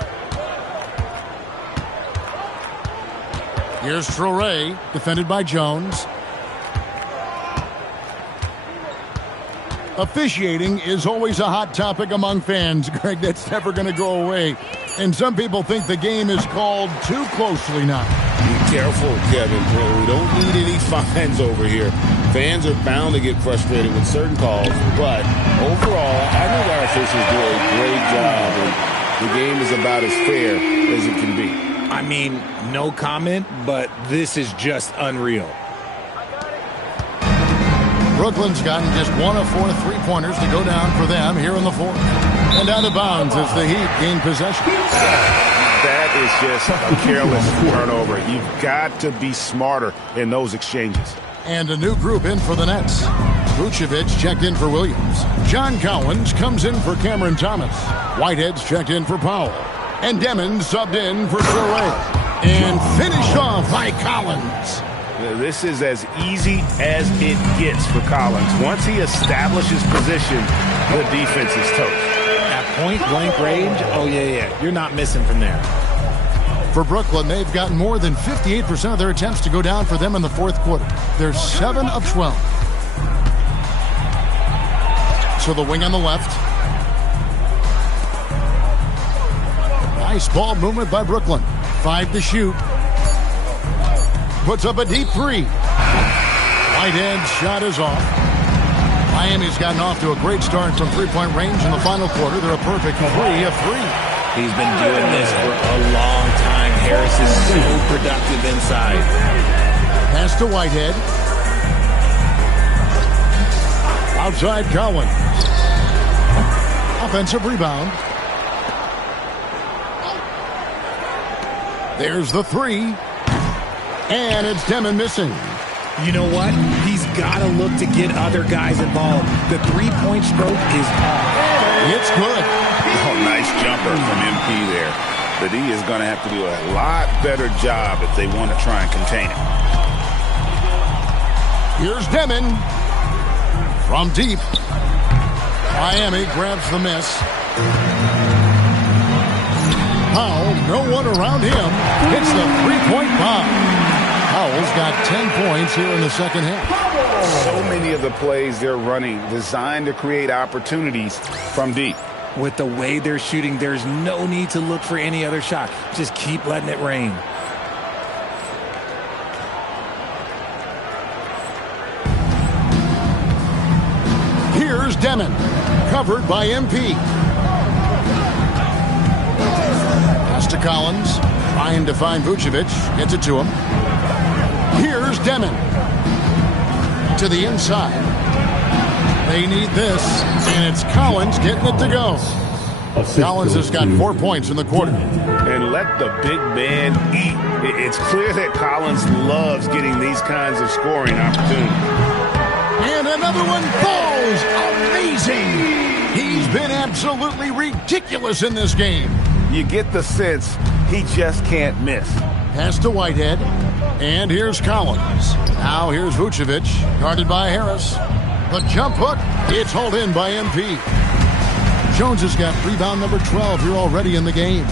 Here's Traore, defended by Jones. Officiating is always a hot topic among fans, Greg. That's never going to go away. And some people think the game is called too closely now. Be careful, Kevin. We don't need any fines over here. Fans are bound to get frustrated with certain calls, but overall, I think our officials do a great job, and the game is about as fair as it can be. I mean, no comment, but this is just unreal. Brooklyn's gotten just 1 of 4 three-pointers to go down for them here in the fourth. And out of bounds as the Heat gain possession. That is just a careless turnover. You've got to be smarter in those exchanges. And a new group in for the Nets. Vucevic checked in for Williams. John Collins comes in for Cameron Thomas. Whitehead's checked in for Powell. And Demon subbed in for Traore. And finished off by Collins. This is as easy as it gets for Collins. Once he establishes position, the defense is toast. At point-blank range, oh, yeah. You're not missing from there. For Brooklyn, they've gotten more than 58% of their attempts to go down for them in the fourth quarter. They're 7 of 12. So the wing on the left. Nice ball movement by Brooklyn. 5 to shoot. Puts up a deep 3. Whitehead's shot is off. Miami's gotten off to a great start from three-point range in the final quarter. They're a perfect 3 of 3. He's been doing this for a long time. Harris is so productive inside. Pass to Whitehead. Outside Collins. Offensive rebound. There's the 3. And it's Demon missing. You know what? He's got to look to get other guys involved. The three-point stroke is off. It's good. Oh, nice jumper from MP there. The D is going to have to do a lot better job if they want to try and contain him. Here's Demon. From deep. Miami grabs the miss. Powell, no one around him. Hits the three-point bomb. Powell's got 10 points here in the second half. So many of the plays they're running designed to create opportunities from deep. With the way they're shooting, there's no need to look for any other shot. Just keep letting it rain. Here's Demon, covered by MP. Pass to Collins, trying to find Vucevic, gets it to him. Here's Demon, to the inside. They need this, and it's Collins getting it to go. Collins has got 4 points in the quarter. And let the big man eat. It's clear that Collins loves getting these kinds of scoring opportunities. And another one falls. Amazing. He's been absolutely ridiculous in this game. You get the sense he just can't miss. Pass to Whitehead. And here's Collins. Now here's Vucevic, guarded by Harris. The jump hook, it's hauled in by MP. Jones has got rebound number 12 here already in the game.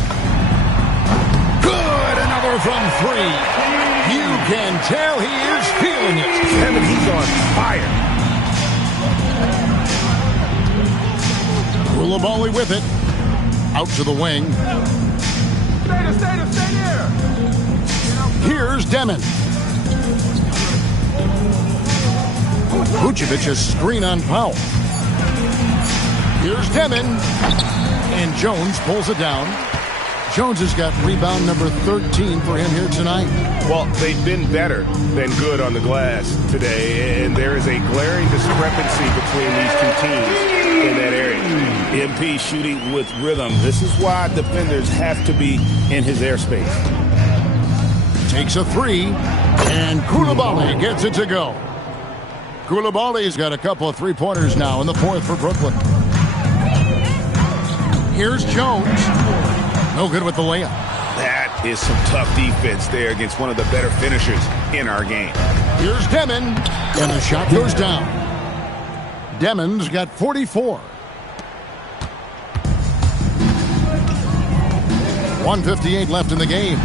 Good, another from 3. You can tell he is feeling it. Kevin, he's on fire. Koulibaly with it. Out to the wing. Stay there. Here's Demon. Vucevic a screen on Powell. Here's Demon. And Jones pulls it down. Jones has got rebound number 13 for him here tonight. Well, they've been better than good on the glass today, and there is a glaring discrepancy between these two teams in that area. MP shooting with rhythm. This is why defenders have to be in his airspace. Takes a three, and Koulibaly gets it to go. Koulibaly's got a couple of three-pointers now in the fourth for Brooklyn. Here's Jones. No good with the layup. That is some tough defense there against one of the better finishers in our game. Here's Demon, and the shot goes down. Demon's got 44. 1:58 left in the game.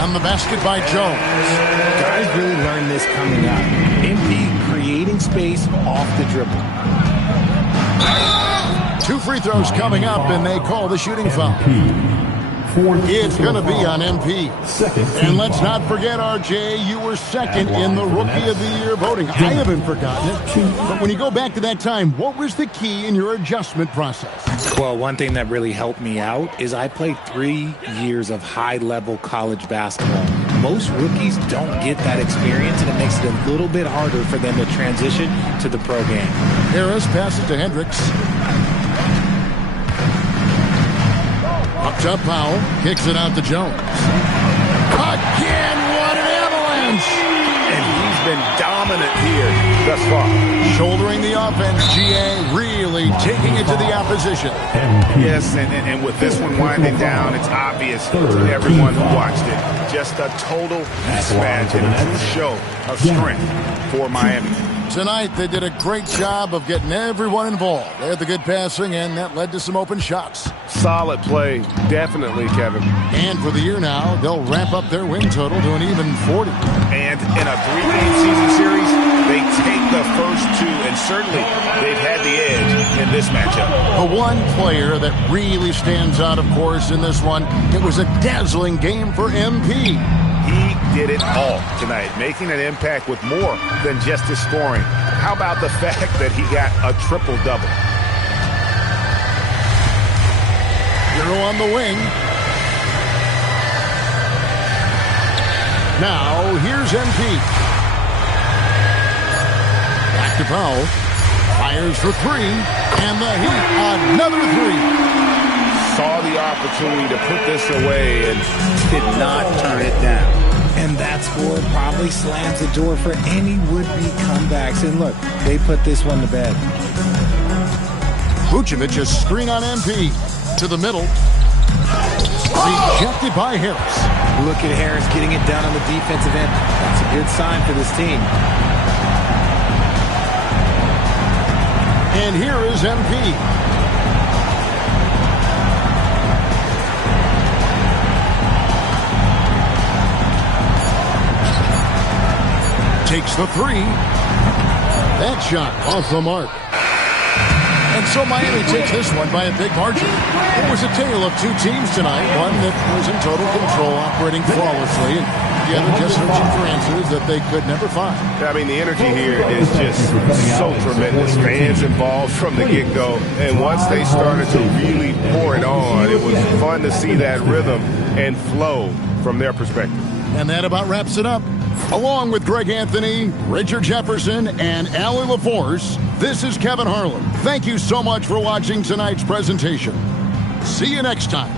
On the basket by Jones. Guys really learned this coming up. MP creating space off the dribble. 2 free throws coming up, and they call the shooting foul. It's going to be on MP. And let's not forget, RJ, you were second in the Rookie of the Year voting. I haven't forgotten it. But when you go back to that time, what was the key in your adjustment process? Well, one thing that really helped me out is I played 3 years of high-level college basketball. Most rookies don't get that experience, and it makes it a little bit harder for them to transition to the pro game. Harris passes to Hendricks. Up top, Powell kicks it out to Jones. Again, what an avalanche! And he's been dominant here thus far. Shouldering the offense, GA really taking it to the opposition. Yes, and with this one winding down, it's obvious to everyone who watched it. Just a total mismatch and a true show of strength for Miami. Tonight, they did a great job of getting everyone involved. They had the good passing, and that led to some open shots. Solid play, definitely, Kevin. And for the year now, they'll ramp up their win total to an even 40. And in a 3-game season series, they take the first 2, and certainly they've had the edge in this matchup. The one player that really stands out, of course, in this one, it was a dazzling game for MP. He did it all tonight, making an impact with more than just his scoring. How about the fact that he got a triple-double? Hero on the wing. Now, here's MP. Back to Powell. Fires for 3. And the Heat, another 3. Saw the opportunity to put this away and did not turn it down. And that score probably slams the door for any would-be comebacks. And look, they put this one to bed. Vucevic a screen on MP. To the middle. Rejected by Harris. Look at Harris getting it done on the defensive end. That's a good sign for this team. And here is MP. Takes the 3. That shot off the mark. And so Miami takes this one by a big margin. It was a tale of 2 teams tonight. One that was in total control, operating flawlessly, and the other just searching for answers that they could never find. I mean, the energy here is just so tremendous. Fans involved from the get-go. And once they started to really pour it on, it was fun to see that rhythm and flow from their perspective. And that about wraps it up. Along with Greg Anthony, Richard Jefferson, and Allie LaForce, this is Kevin Harlan. Thank you so much for watching tonight's presentation. See you next time.